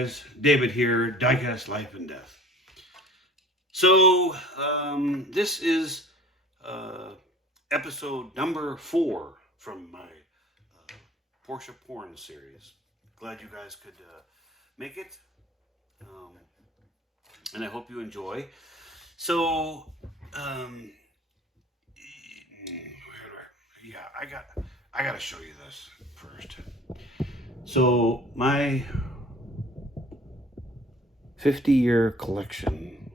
guys? David here, Diecast Life and Death. So, this is episode number 4 from my Porsche Porn series. Glad you guys could make it, and I hope you enjoy. So, I gotta show you this first. So my 50-year collection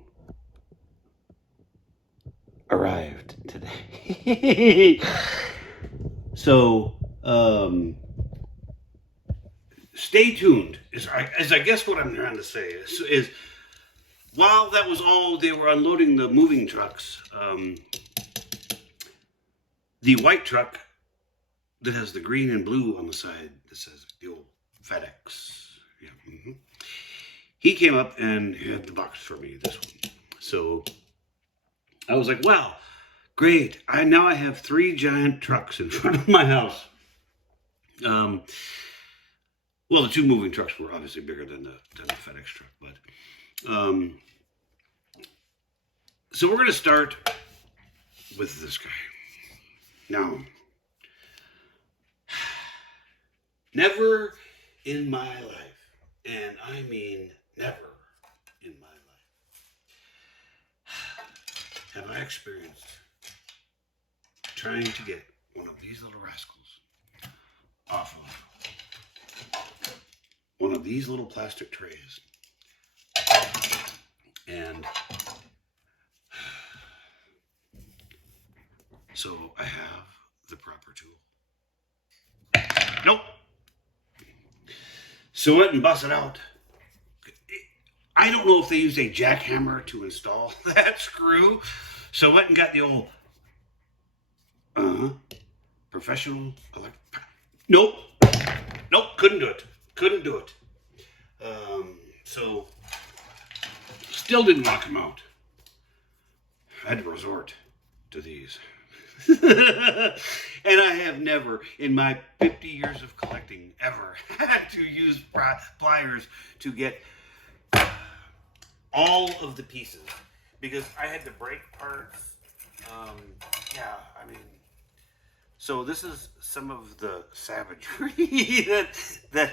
arrived today. So stay tuned. Is I guess what I'm trying to say is while that was all they were unloading the moving trucks, the white truck that has the green and blue on the side that says the old FedEx. Yeah. Mm-hmm. He came up and had the box for me, this one. So I was like, wow, great. Now I have 3 giant trucks in front of my house. Well, the 2 moving trucks were obviously bigger than the FedEx truck, but so we're going to start with this guy. Now, never in my life, and I mean never in my life, have I experienced trying to get one of these little rascals off of one of these little plastic trays. And so I have the proper tool. Nope. So I went and busted out. I don't know if they use a jackhammer to install that screw. So I went and got the old professional Nope, couldn't do it. So still didn't knock him out. I had to resort to these. And I have never, in my 50 years of collecting, ever had to use pliers to get all of the pieces, because I had to break parts. So this is some of the savagery that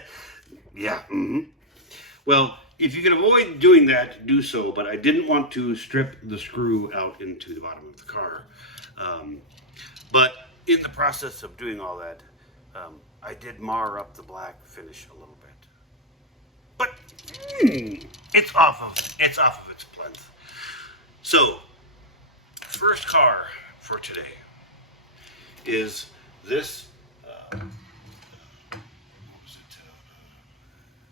Well, if you can avoid doing that, do so, but I didn't want to strip the screw out into the bottom of the car. But in the process of doing all that, I did mar up the black finish a little bit. But it's off of its plinth. So, first car for today is this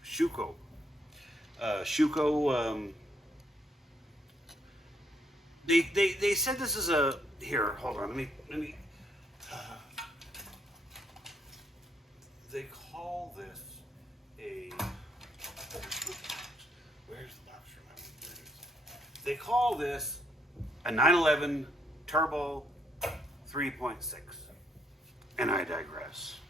Schuco. They said this is a, here, hold on, let me they call this a, where's the box for my one? They call this a 911 Turbo 3.6, and I digress.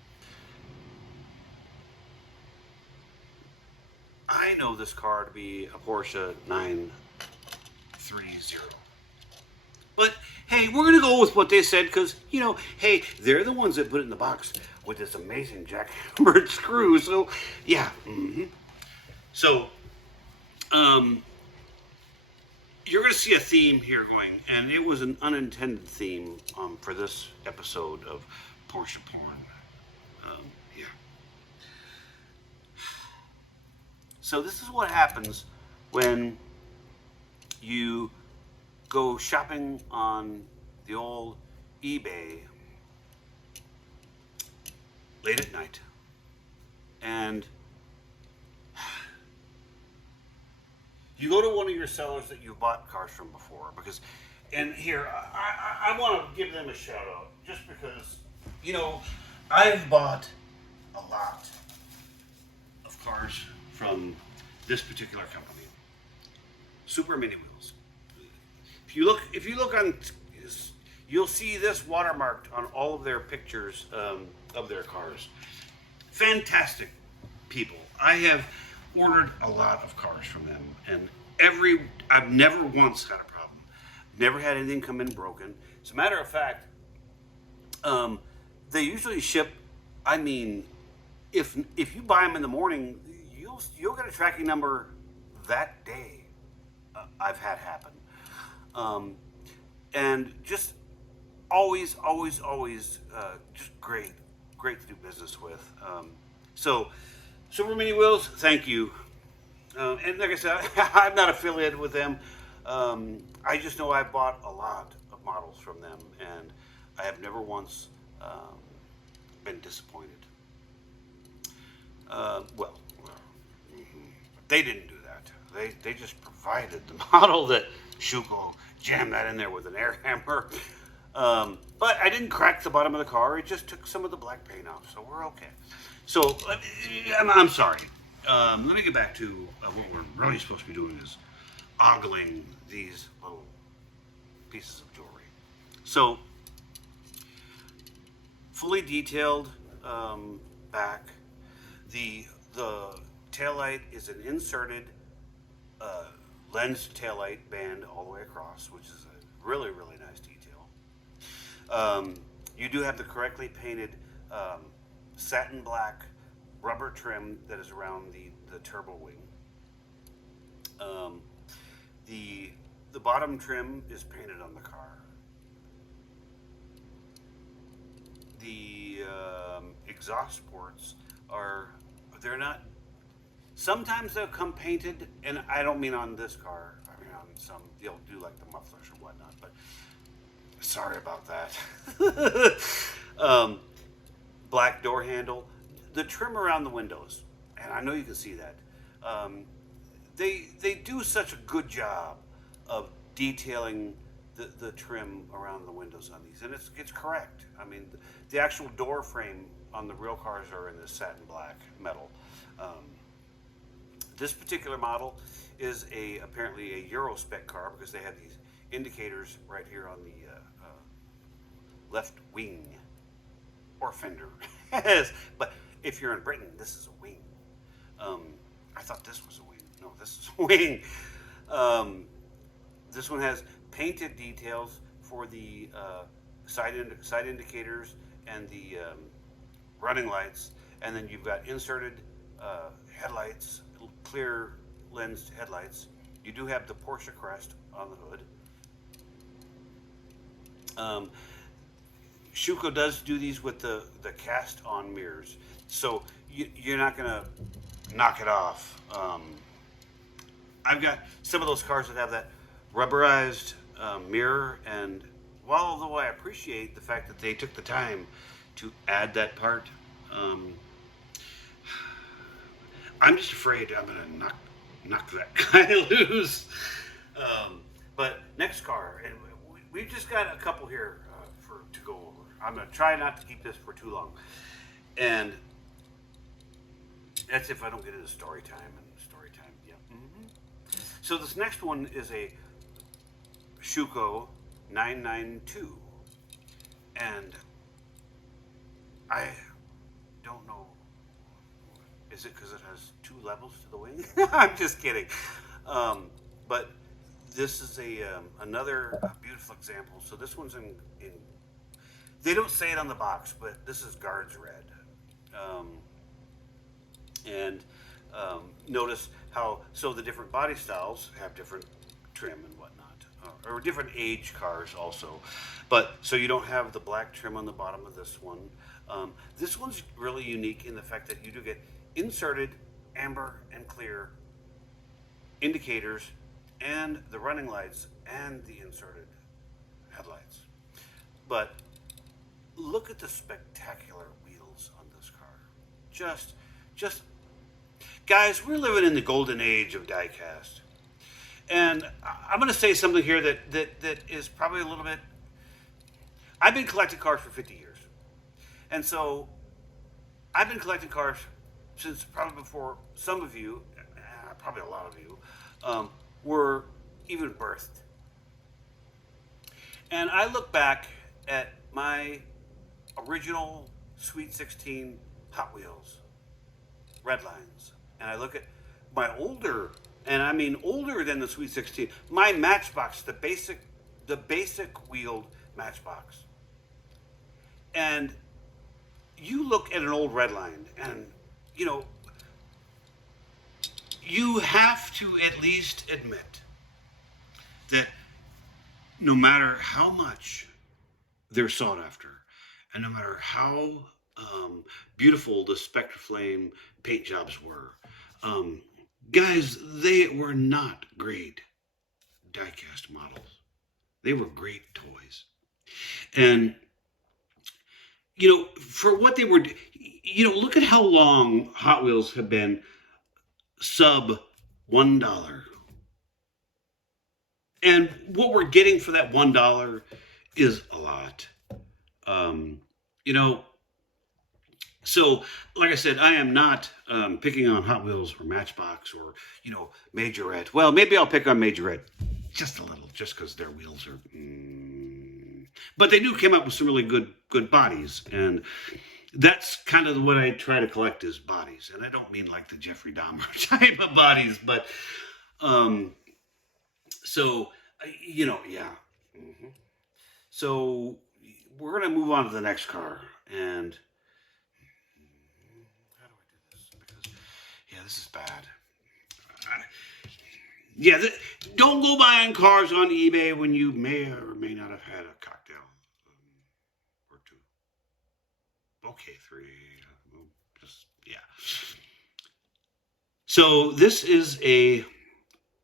I know this car to be a Porsche 930. But hey, we're going to go with what they said because, hey, they're the ones that put it in the box with this amazing jackhammered screw. So, yeah. Mm-hmm. So, you're going to see a theme here going, and it was an unintended theme for this episode of Porsche Porn. Yeah. So this is what happens when you go shopping on the old eBay late at night, and you go to one of your sellers that you bought cars from before, because, and here, I want to give them a shout out, just because, I've bought a lot of cars from this particular company, Super Mini Wheels. If you look on, you'll see this watermarked on all of their pictures of their cars. Fantastic people. I have ordered a lot of cars from them, and I've never once had a problem. Never had anything come in broken. As a matter of fact, they usually ship. I mean, if you buy them in the morning, you'll get a tracking number that day. I've had happen, and just always, just great to do business with. So, Silver Mini Wheels, thank you. And like I said, I'm not affiliated with them. I just know I bought a lot of models from them, and I have never once been disappointed. Well, they didn't do that. They just provided the model that Shuko jammed that in there with an air hammer. But I didn't crack the bottom of the car. It just took some of the black paint off, so we're okay. So I'm sorry. Let me get back to what we're really supposed to be doing is ogling these little pieces of jewelry. So fully detailed back. The taillight is an inserted lens taillight band all the way across, which is a really nice detail. You do have the correctly painted satin black rubber trim that is around the turbo wing. The bottom trim is painted on the car. The exhaust ports they're not, sometimes they'll come painted, and I don't mean on this car. I mean on some, they'll do like the mufflers or whatnot, but sorry about that. Black door handle. The trim around the windows, and I know you can see that. They do such a good job of detailing the trim around the windows on these, and it's correct. I mean, the actual door frame on the real cars are in this satin black metal. This particular model is apparently a Euro spec car because they had these indicators right here on the left wing or fender. But if you're in Britain, this is a wing. I thought this was a wing. No, this is a wing. This one has painted details for the side indicators and the running lights, and then you've got inserted headlights, clear lensed headlights. You do have the Porsche crest on the hood. Shuko does do these with the cast on mirrors, so you're not gonna knock it off. I've got some of those cars that have that rubberized mirror, and although I appreciate the fact that they took the time to add that part, I'm just afraid I'm gonna knock that guy loose. But next car, and we've just got a couple here to go over. I'm gonna try not to keep this for too long, and that's if I don't get into story time. Yeah. So this next one is a Shuko 992, and I don't know. Is it because it has 2 levels to the wing? I'm just kidding. But this is another beautiful example. So this one's in. They don't say it on the box, but this is Guards Red. Notice how the different body styles have different trim and whatnot, or different age cars also. But so you don't have the black trim on the bottom of this one. This one's really unique in the fact that you do get inserted amber and clear indicators and the running lights and the inserted headlights. But look at the spectacular wheels on this car. Just guys, we're living in the golden age of diecast. And I'm going to say something here that is probably a little bit. I've been collecting cars for 50 years. And so I've been collecting cars since probably before some of you, probably a lot of you, were even birthed. And I look back at my original Sweet 16 Hot Wheels Red Lines, and I look at my older, and I mean older than the Sweet 16, my Matchbox, the basic wheeled Matchbox. And you look at an old Redline, and you know, you have to at least admit that no matter how much they're sought after, and no matter how beautiful the Spectraflame paint jobs were, um, guys, they were not great diecast models. They were great toys. And, for what they were, look at how long Hot Wheels have been sub $1. And what we're getting for that $1 is a lot. Um, you know, so like I said, I am not picking on Hot Wheels or Matchbox or Majorette. Well, maybe I'll pick on Majorette just a little, just because their wheels are. But they do come up with some really good bodies, and that's kind of what I try to collect is bodies, and I don't mean like the Jeffrey Dahmer type of bodies, but um, so yeah. hmm So we're gonna move on to the next car, and how do I do this? Because this is bad. I, yeah, don't go buying cars on eBay when you may or may not have had a cocktail or two. Okay, three. Just yeah. So this is a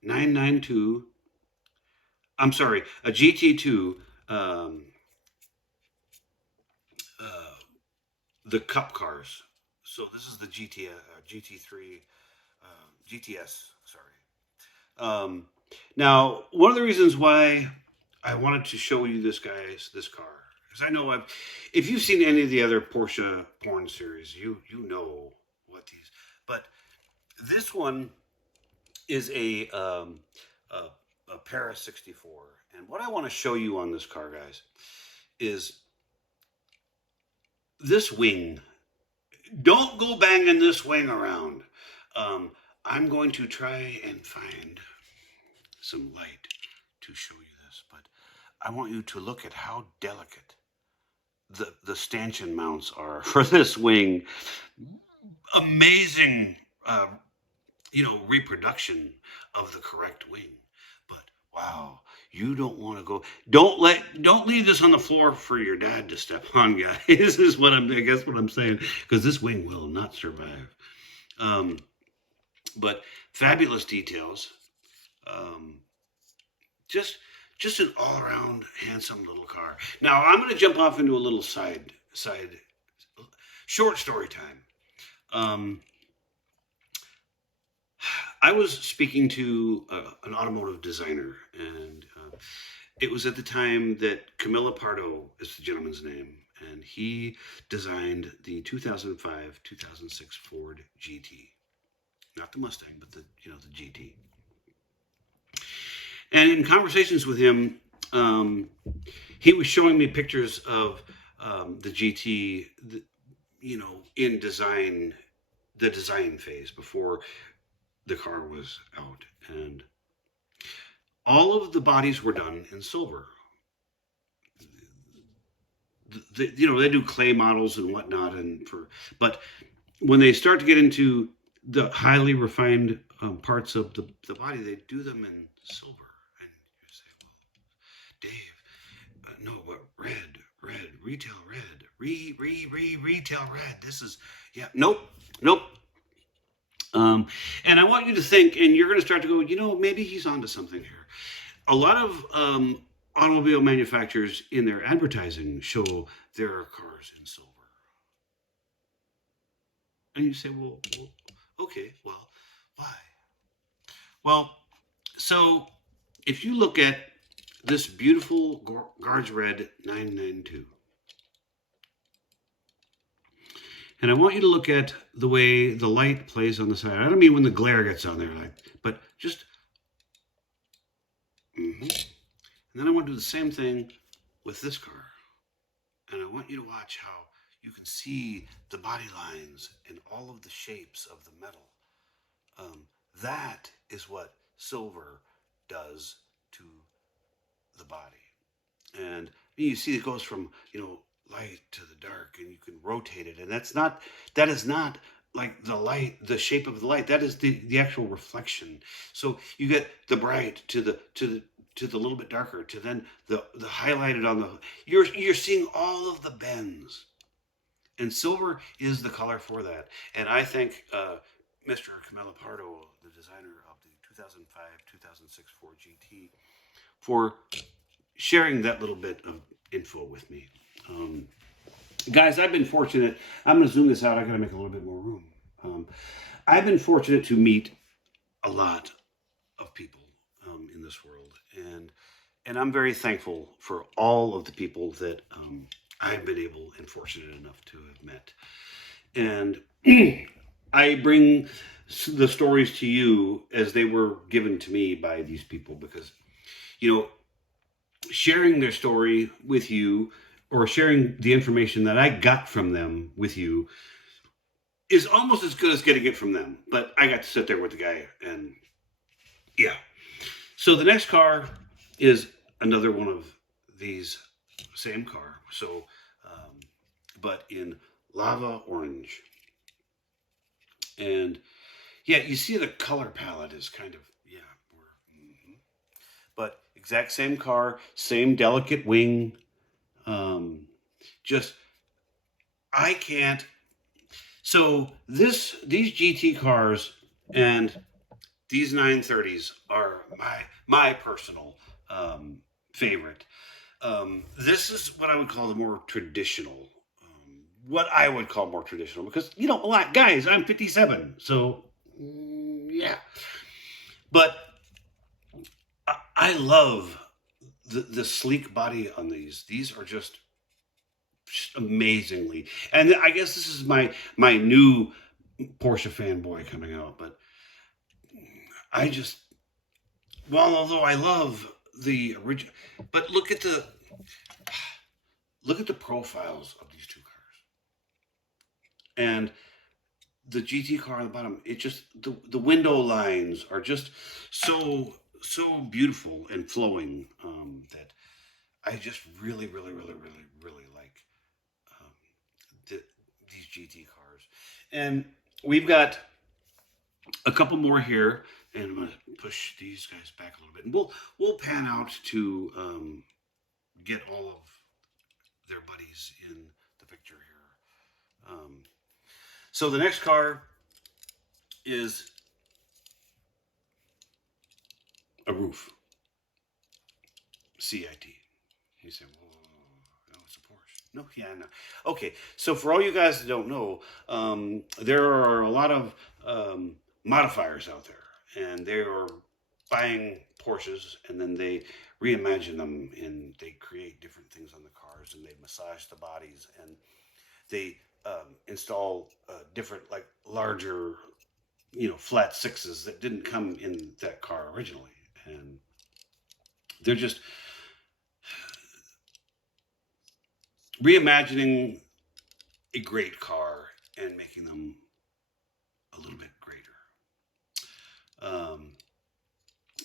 992. I'm sorry, a GT2. Uh, the Cup cars. So this is the GT3, GTS. Sorry. Now, one of the reasons why I wanted to show you this car, because I know if you've seen any of the other Porsche porn series, you know what these. But this one is a Paris 64, and what I want to show you on this car, guys, is this wing. Don't go banging this wing around. Um, I'm going to try and find some light to show you this, but I want you to look at how delicate the stanchion mounts are for this wing. Amazing, reproduction of the correct wing. But wow, you don't want to go. Don't leave this on the floor for your dad to step on, guys. This is I guess what I'm saying, because this wing will not survive. Um, but fabulous details. Um, just an all around handsome little car. Now I'm going to jump off into a little side short story time. Um, I was speaking to an automotive designer, and it was at the time that Camilla Pardo is the gentleman's name, and he designed the 2005-2006 Ford GT, not the Mustang, but the GT. And in conversations with him, he was showing me pictures of the GT, in the design phase before the car was out, and all of the bodies were done in silver. They do clay models and whatnot, but when they start to get into the highly refined parts of the body, they do them in silver. And you say, well, Dave, no, but red, retail red, retail red. This is, nope. And I want you to think, and you're going to start to go, maybe he's onto something here. A lot of automobile manufacturers in their advertising show their cars in silver. And you say, well okay, well, why? Well, so if you look at this beautiful Guards Red 992, and I want you to look at the way the light plays on the side. I don't mean when the glare gets on there, but just. And then I want to do the same thing with this car. And I want you to watch how you can see the body lines and all of the shapes of the metal. That is what silver does to the body. And you see it goes from, light to the dark, and you can rotate it. And that is not like the light, the shape of the light. That is the actual reflection. So you get the bright to the little bit darker, to then the highlighted on the, you're seeing all of the bends. And silver is the color for that. And I thank Mr. Camelo Pardo, the designer of the 2005-2006 Ford GT, for sharing that little bit of info with me. Guys, I've been fortunate. I'm going to zoom this out. I got to make a little bit more room. I've been fortunate to meet a lot of people in this world, and I'm very thankful for all of the people that I've been able and fortunate enough to have met. And I bring the stories to you as they were given to me by these people, because sharing their story with you, or sharing the information that I got from them with you, is almost as good as getting it from them. But I got to sit there with the guy, and yeah. So the next car is another one of these same car. So, but in lava orange. And yeah, you see the color palette is kind of, yeah. But exact same car, same delicate wing. Just, I can't. So these GT cars and these 930s are my personal favorite. This is what I would call the more traditional. What I would call more traditional, because a lot, guys, I'm 57, so yeah. But I love the sleek body on these. These are just amazingly, and I guess this is my new Porsche fanboy coming out. But I just, well, although I love the original, but look at the profiles of these two cars, and the GT car on the bottom. It just, the window lines are just so beautiful and flowing, that I just really like these GT cars. And we've got a couple more here, and I'm going to push these guys back a little bit, and we'll pan out to get all of their buddies in the picture here. So the next car is a roof. CIT. You say, well, no, it's a Porsche. No, yeah, no. Okay, so for all you guys that don't know, there are a lot of modifiers out there, and they are buying Porsches, and then they reimagine them, and they create different things on the cars, and they massage the bodies, and they install different, like, larger, flat sixes that didn't come in that car originally, and they're just reimagining a great car and making them a little bit greater.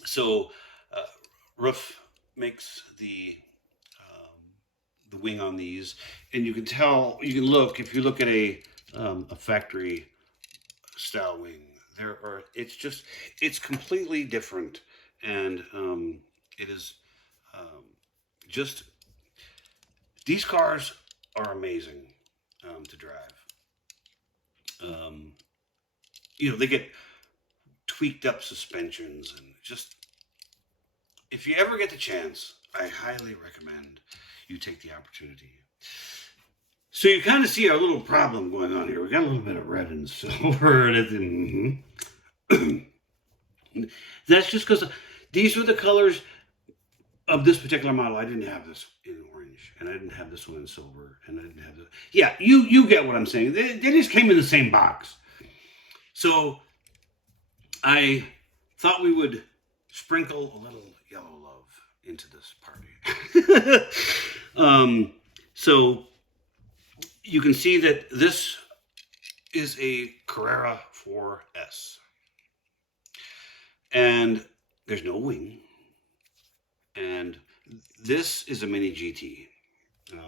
So Roof makes the wing on these, and you can tell, if you look at a factory style wing, it's completely different, and it is just, these cars are amazing to drive. They get tweaked up suspensions, and just, if you ever get the chance, I highly recommend you take the opportunity. So you kind of see our little problem going on here. We got a little bit of red and silver. That's just because these were the colors of this particular model. I didn't have this in orange, and I didn't have this one in silver, and I didn't have the. Yeah, you get what I'm saying. They just came in the same box. So I thought we would sprinkle a little yellow love into this party. So you can see that this is a Carrera 4S. And there's no wing. And this is a mini GT. Yeah,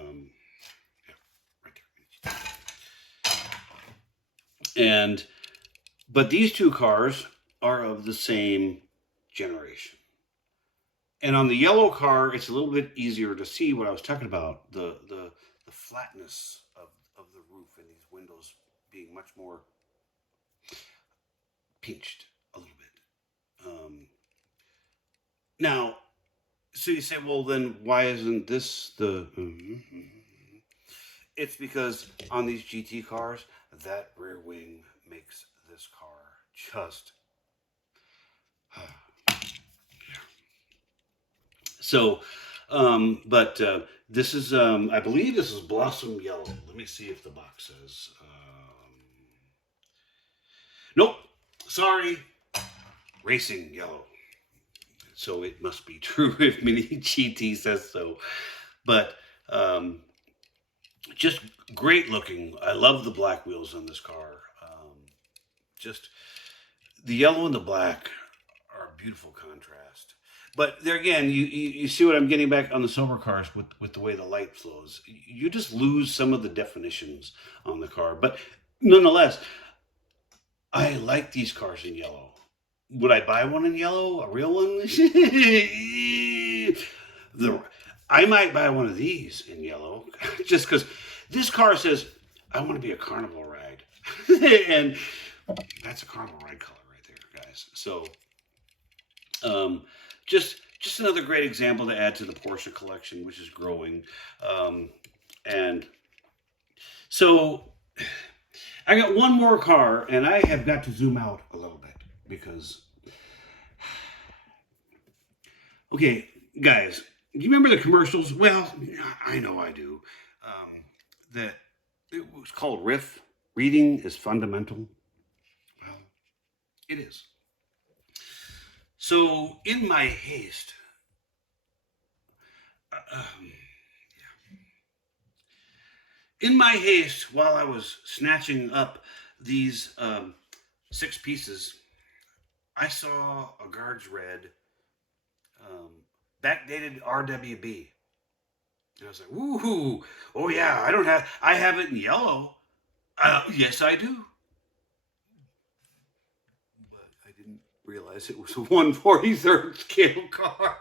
right there. And but these two cars are of the same generation. And on the yellow car, it's a little bit easier to see what I was talking about, the flatness of the roof and these windows being much more pinched a little bit. Now, so you say, well, then why isn't this the... It's because on these GT cars, that rear wing makes this car just... So, but this is, I believe this is Blossom Yellow. Let me see if the box says. Nope, sorry, Racing Yellow. So it must be true if Mini GT says so. But just great looking. I love the black wheels on this car. Just the yellow and the black are a beautiful contrast. But there again, you see what I'm getting back on the silver cars with the way the light flows. You just lose some of the definitions on the car. But nonetheless, I like these cars in yellow. Would I buy one in yellow? A real one? I might buy one of these in yellow. Just because this car says, I want to be a carnival ride. And that's a carnival ride color right there, guys. So, just another great example to add to the Porsche collection, which is growing. And so I got one more car, and I have got to zoom out a little bit because, okay, guys, do you remember the commercials? Well, I know I do. That it was called Riff. Reading is fundamental. Well, it is. So, in my haste, while I was snatching up these 6 pieces, I saw a Guards Red backdated RWB. And I was like, woohoo! Oh yeah, I have it in yellow. Yes, I do. But I didn't realize it was a 1/43rd scale car.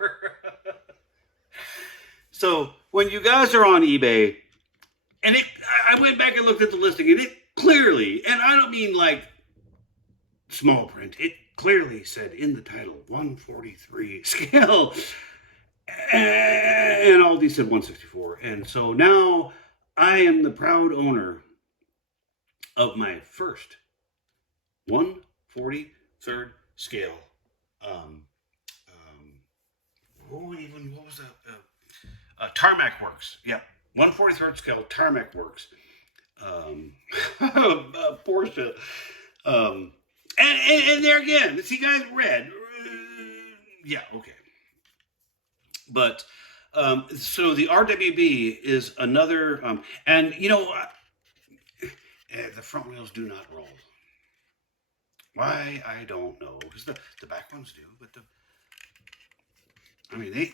So when you guys are on eBay, and I went back and looked at the listing, and it clearly, and I don't mean like small print, it clearly said in the title 1/43 scale, and Aldi said 1/64. And so now I am the proud owner of my first 1/43rd scale. What was that? Tarmac Works. Yeah, 1/43rd scale Tarmac Works. Porsche. And there again, see guys, red. Yeah, okay. But so the RWB is another, and you know, the front wheels do not roll. Why, I don't know, because the back ones do, but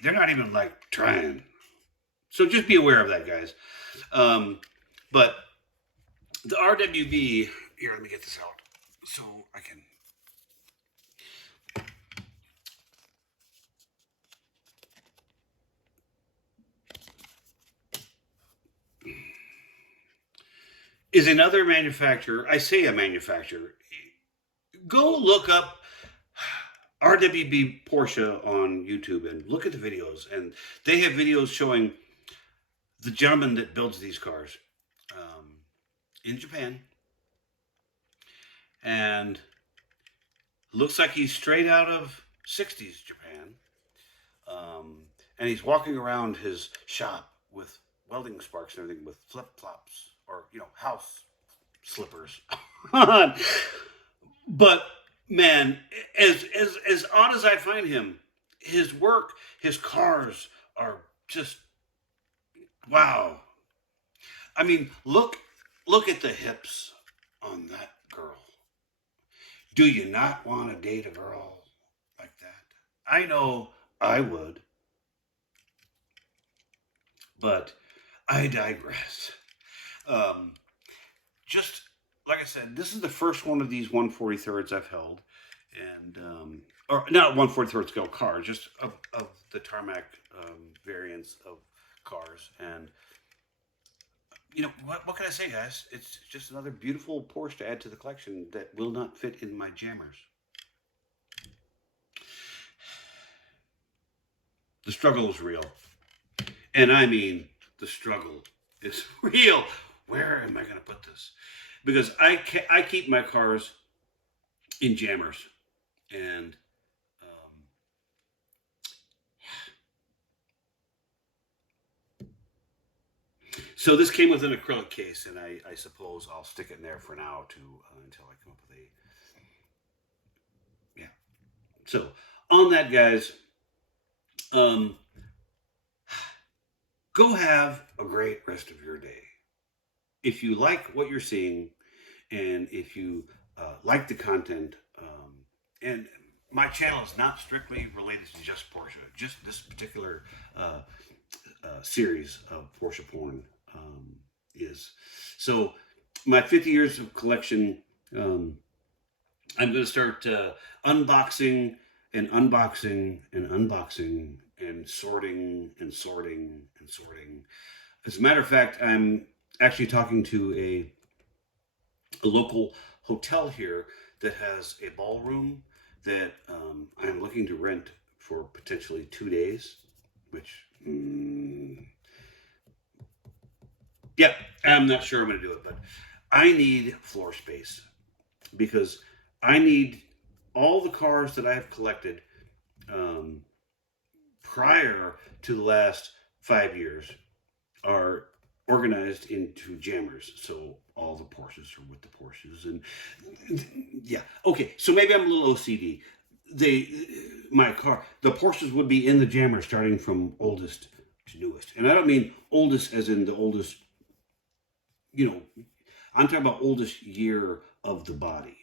they're not even like trying. So just be aware of that, guys. But the RWB, here, let me get this out so I can. Is another manufacturer. I say a manufacturer. Go look up RWB Porsche on YouTube and look at the videos. And they have videos showing the gentleman that builds these cars in Japan. And looks like he's straight out of 60s Japan. And he's walking around his shop with welding sparks and everything, with flip-flops or, house slippers on. But man, as odd as I find him, his work, his cars are just wow. I mean, look at the hips on that girl. Do you not want to date a girl like I know I would, but I digress. Um, just like I said, this is the first one of these 143rds I've held, and or not 143rd scale cars, just of the tarmac variants of cars. And what can I say, guys? It's just another beautiful Porsche to add to the collection that will not fit in my jammers. The struggle is real, and I mean the struggle is real. Where am I going to put this? Because I keep my cars in jammers, and so this came with an acrylic case, and I suppose I'll stick it in there for now until I come up with a yeah. So on that, guys, go have a great rest of your day. If you like what you're seeing, and if you like the content, and my channel is not strictly related to just Porsche, just this particular series of Porsche porn is. So my 50 years of collection, I'm going to start unboxing and unboxing and unboxing and sorting and sorting and sorting. As a matter of fact, I'm actually talking to a local hotel here that has a ballroom that I'm looking to rent for potentially 2 days, which, yeah, I'm not sure I'm going to do it, but I need floor space because I need all the cars that I have collected prior to the last 5 years are organized into jammers. So all the Porsches are with the Porsches, and yeah, okay. So maybe I'm a little OCD. The Porsches would be in the jammer starting from oldest to newest, and I don't mean oldest as in the oldest. I'm talking about oldest year of the body.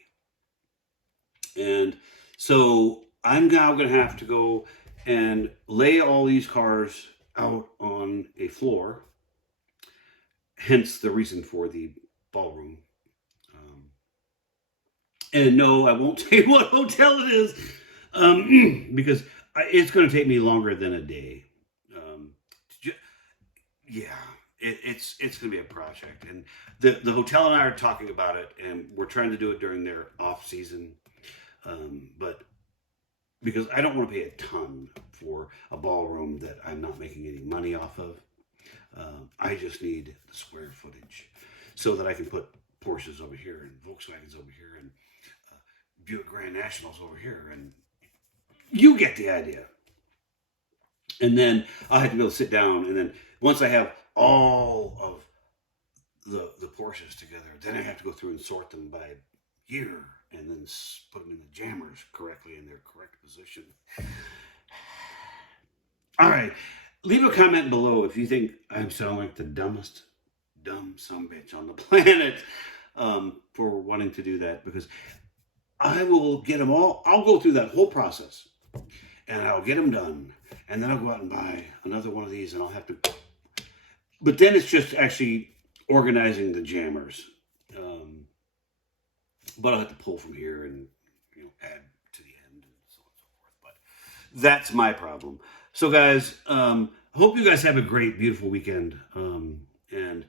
And so I'm now going to have to go and lay all these cars out on a floor. Hence the reason for the ballroom. And no, I won't say what hotel it is because it's going to take me longer than a day. Yeah, it's going to be a project. And the hotel and I are talking about it, and we're trying to do it during their off season. But because I don't want to pay a ton for a ballroom that I'm not making any money off of. I just need the square footage so that I can put Porsches over here and Volkswagens over here and Buick Grand Nationals over here, and you get the idea. And then I'll have to be able to sit down, and then once I have all of the Porsches together, then I have to go through and sort them by year and then put them in the jammers correctly in their correct position. All right. Leave a comment below if you think I'm sounding like the dumbest dumb sumbitch on the planet for wanting to do that, because I will get them all. I'll go through that whole process and I'll get them done. And then I'll go out and buy another one of these, and I'll have to. But then it's just actually organizing the jammers. But I'll have to pull from here and add to the end and so on and so forth. But that's my problem. So guys, I hope you guys have a great, beautiful weekend. And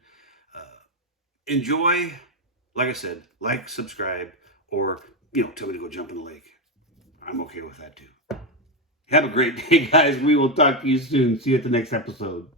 enjoy. Like I said, like, subscribe, or tell me to go jump in the lake. I'm okay with that too. Have a great day, guys. We will talk to you soon. See you at the next episode.